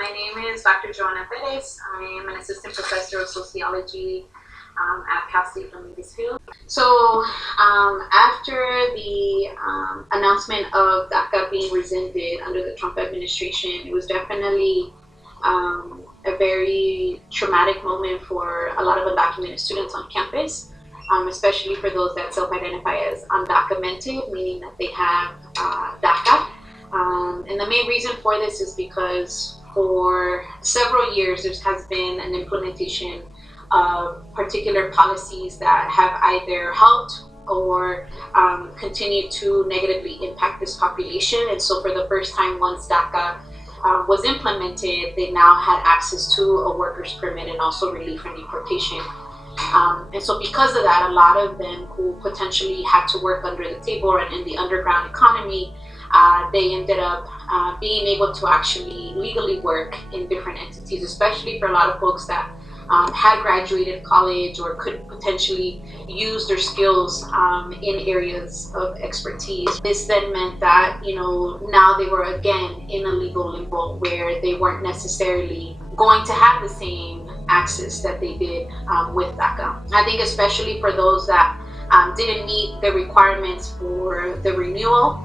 My name is Dr. Joanna Perez. I am an assistant professor of sociology at Cal State Dominguez Hills. So after the announcement of DACA being rescinded under the Trump administration, it was definitely a very traumatic moment for a lot of undocumented students on campus, especially for those that self-identify as undocumented, meaning that they have DACA. And the main reason for this is because for several years there has been an implementation of particular policies that have either helped or continued to negatively impact this population. And so for the first time, once DACA was implemented, they now had access to a worker's permit and also relief from deportation. And so because of that, a lot of them who potentially had to work under the table and in the underground economy, they ended up being able to actually legally work in different entities, especially for a lot of folks that had graduated college or could potentially use their skills in areas of expertise. This then meant that, now they were again in a legal limbo where they weren't necessarily going to have the same access that they did with DACA. I think especially for those that didn't meet the requirements for the renewal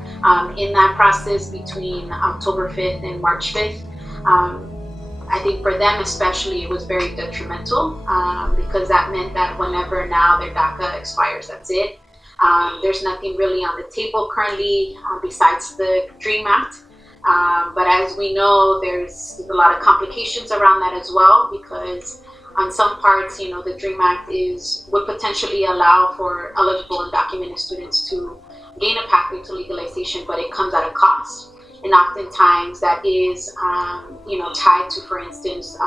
in that process between October 5th and March 5th. I think for them especially it was very detrimental because that meant that whenever now their DACA expires, that's it. There's nothing really on the table currently besides the DREAM Act. But as we know, there's a lot of complications around that as well, because on some parts, the DREAM Act would potentially allow for eligible undocumented students to gain a pathway to legalization, but it comes at a cost. And oftentimes that is, tied to, for instance,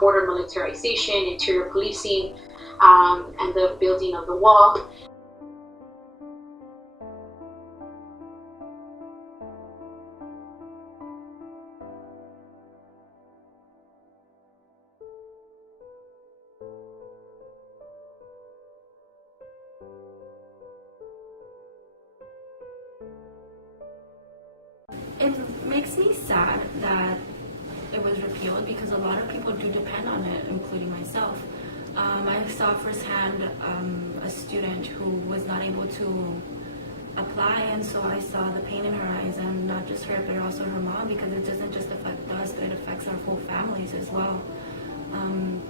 border militarization, interior policing, and the building of the wall. It makes me sad that it was repealed because a lot of people do depend on it, including myself. I saw firsthand a student who was not able to apply, and so I saw the pain in her eyes, and not just her but also her mom, because it doesn't just affect us but it affects our whole families as well.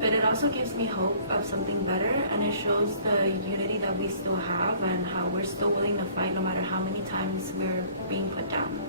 But it also gives me hope of something better, and it shows the unity that we still have and how we're still willing to fight no matter how many times we're being put down.